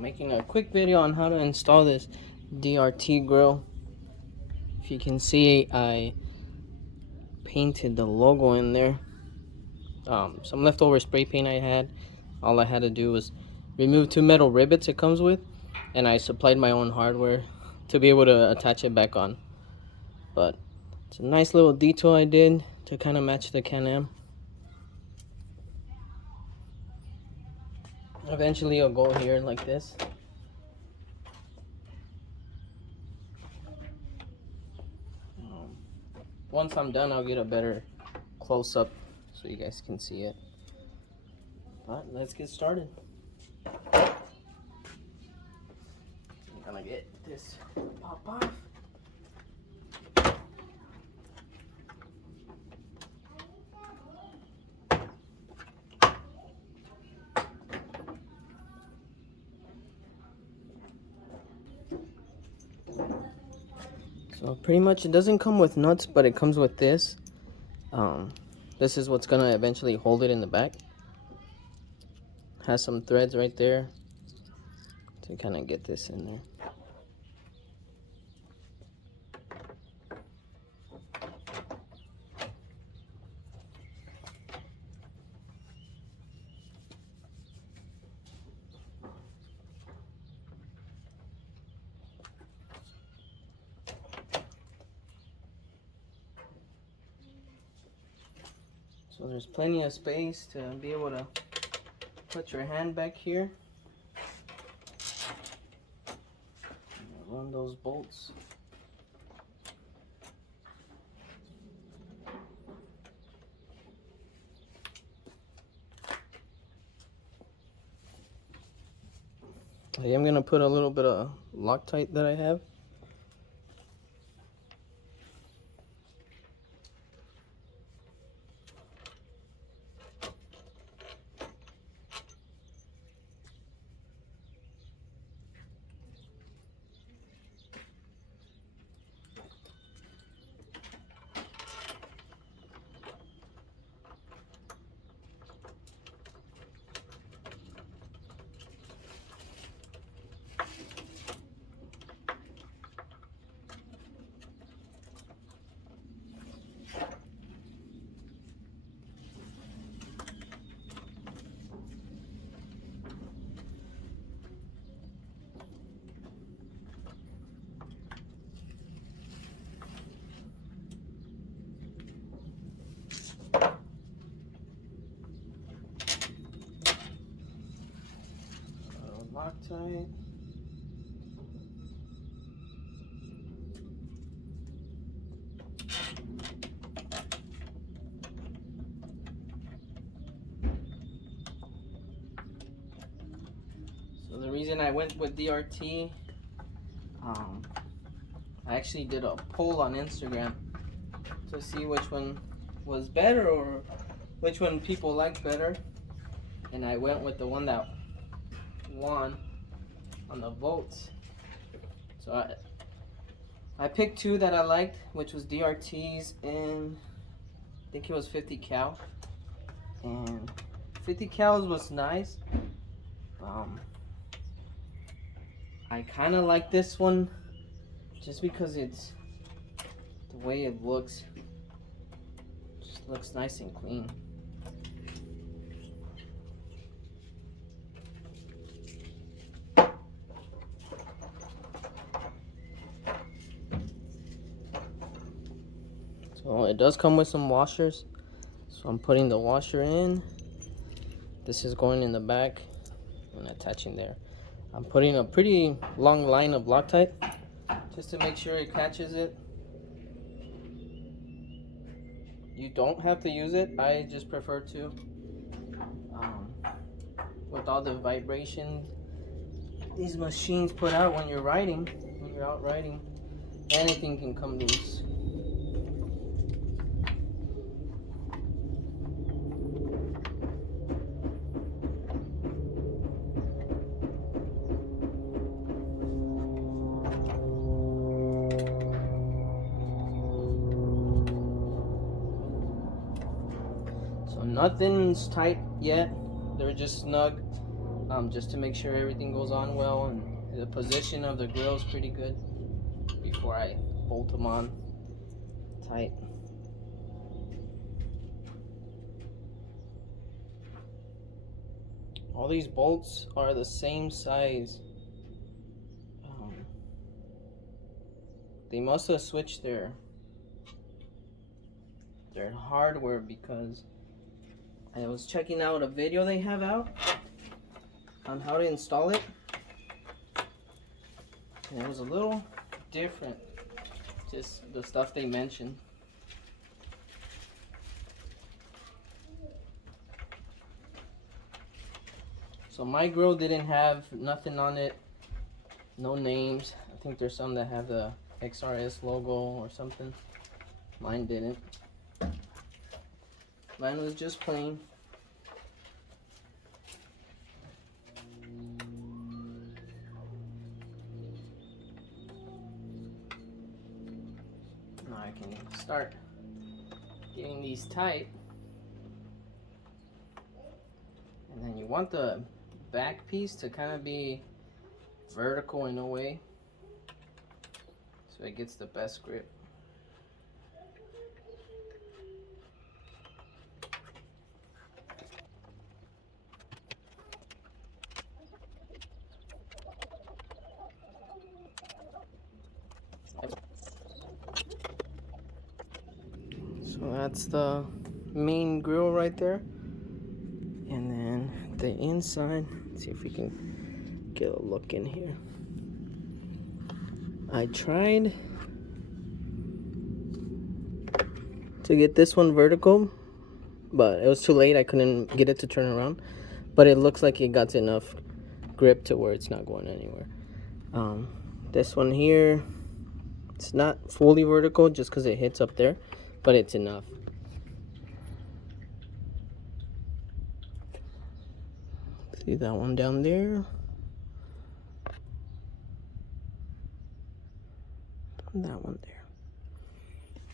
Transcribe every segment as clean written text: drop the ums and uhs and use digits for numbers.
Making a quick video on how to install this DRT grill. If you can see, I painted the logo in there. Some leftover spray paint I had. All I had to do was remove 2 metal rivets it comes with, and I supplied my own hardware to be able to attach it back on. But it's a nice little detail I did to kind of match the Can-Am. Eventually it'll go here like this. Once I'm done, I'll get a better close-up so you guys can see it. But let's get started. I'm gonna get this pop off. So pretty much it doesn't come with nuts, but it comes with this. This is what's gonna eventually hold it in the back. Has some threads right there to kind of get this in there. So there's plenty of space to be able to put your hand back here. Run those bolts. I am going to put a little bit of Loctite that I have. Loctite. So the reason I went with DRT, I actually did a poll on Instagram to see which one was better or which one people liked better, and I went with the one that won on the votes. So I picked 2 that I liked, which was DRTs and I think it was 50 cal. And 50 cals was nice. I kind of like this one just because it's the way it looks. Just looks nice and clean. So it does come with some washers. So I'm putting the washer in. This is going in the back and attaching there. I'm putting a pretty long line of Loctite just to make sure it catches it. You don't have to use it. I just prefer to. With all the vibration these machines put out when you're riding, when you're out riding, anything can come loose. So nothing's tight yet. They're just snug. just to make sure everything goes on well and the position of the grill is pretty good before I bolt them on tight. All these bolts are the same size. They must have switched their hardware because I was checking out a video they have out on how to install it, and it was a little different, just the stuff they mentioned. So my grill didn't have nothing on it, no names. I think there's some that have the XRS logo or something. Mine didn't. Mine was just plain. Now I can start getting these tight. And then you want the back piece to kind of be vertical in a way, so it gets the best grip. So that's the main grill right there. And then the inside, let's see if we can get a look in here. I tried to get this one vertical, but it was too late. I couldn't get it to turn around, but it looks like it got enough grip to where it's not going anywhere. This one here, it's not fully vertical just because it hits up there, but it's enough. See that one down there? That one there.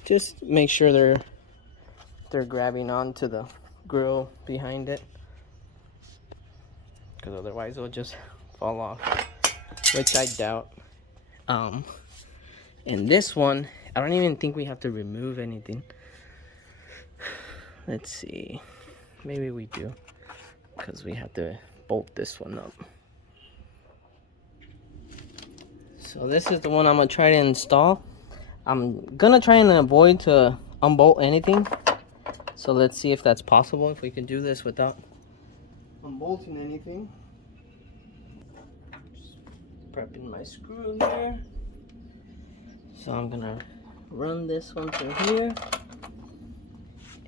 Just make sure they're grabbing onto the grill behind it, because otherwise it'll just fall off, which I doubt. And this one, I don't even think we have to remove anything. Let's see, maybe we do, because we have to bolt this one up. So this is the one I'm gonna try to install. I'm gonna try and avoid to unbolt anything. So let's see if that's possible, if we can do this without unbolting anything. Just prepping my screw here. So I'm gonna run this one through here.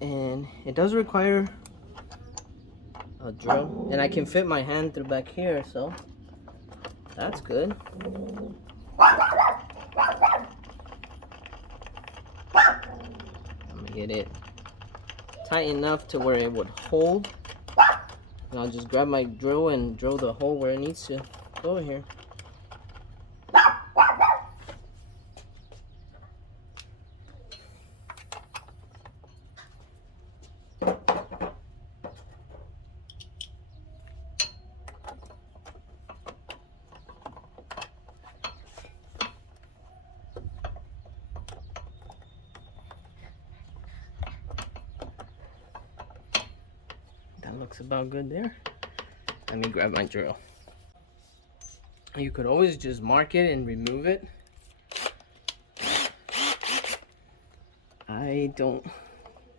And it does require a drill. And I can fit my hand through back here, so that's good. I'm gonna get it tight enough to where it would hold. And I'll just grab my drill and drill the hole where it needs to go here. Looks about good there. Let me grab my drill. You could always just mark it and remove it. I don't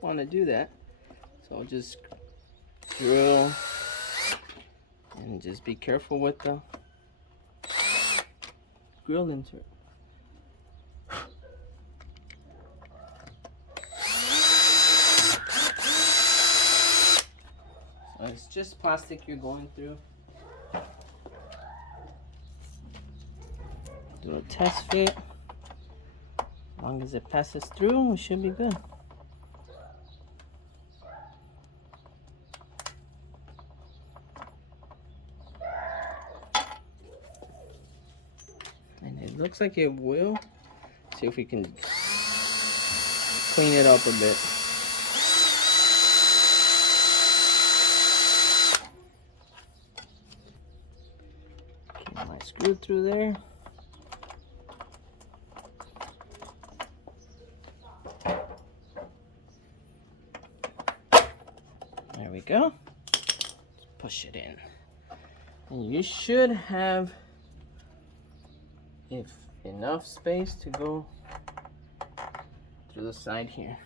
want to do that, so I'll just drill and just be careful with the grill insert. It's just plastic you're going through. Do a test fit. As long as it passes through, we should be good. And it looks like it will. See if we can clean it up a bit. screw through there. There we go. Let's push it in. And you should have enough space to go through the side here.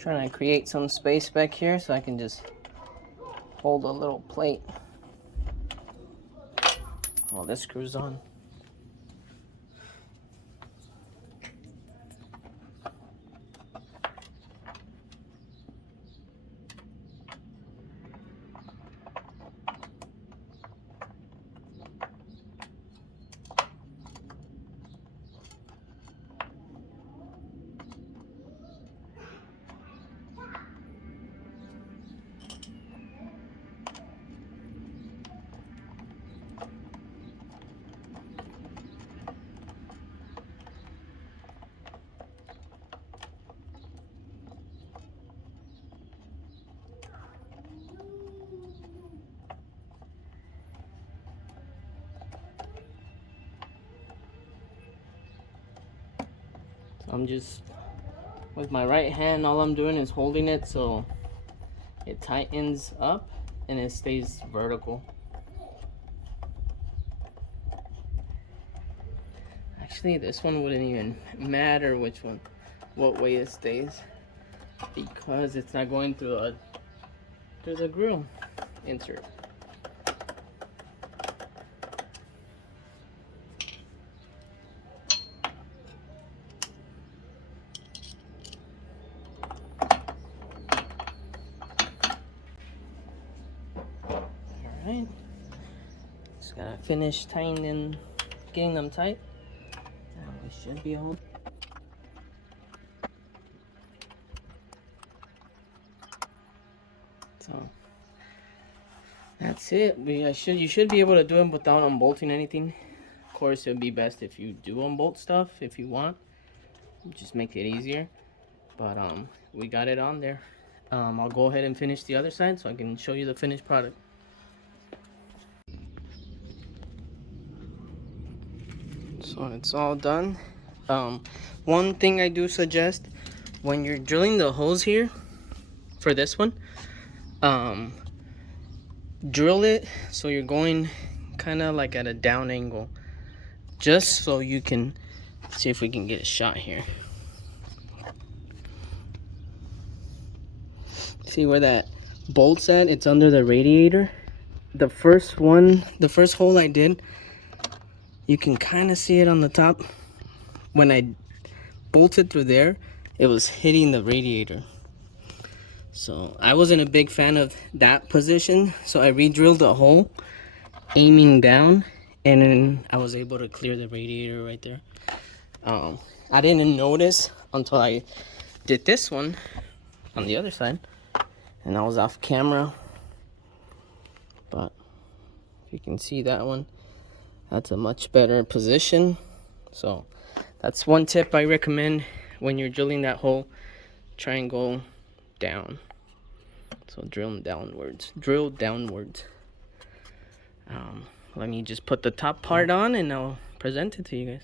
Trying to create some space back here so I can just hold a little plate while this screws on. I'm just, with my right hand, all I'm doing is holding it so it tightens up and it stays vertical. Actually, this one wouldn't even matter what way it stays, because it's not going through the grill insert. Just gotta finish tightening, getting them tight. Now we should be able. So that's it. You should be able to do it without unbolting anything. Of course, it would be best if you do unbolt stuff if you want. Just make it easier. But we got it on there. I'll go ahead and finish the other side so I can show you the finished product. So it's all done. One thing I do suggest, when you're drilling the holes here for this one, drill it so you're going kind of like at a down angle, just so you can see if we can get a shot here. See where that bolt's at? It's under the radiator. The first hole I did, you can kind of see it on the top. When I bolted through there, it was hitting the radiator. So I wasn't a big fan of that position, so I re-drilled the hole, aiming down, and then I was able to clear the radiator right there. I didn't notice until I did this one on the other side, and I was off camera. But if you can see that one, that's a much better position. So that's one tip I recommend when you're drilling that hole. Try and go down. So drill downwards. Let me just put the top part on and I'll present it to you guys.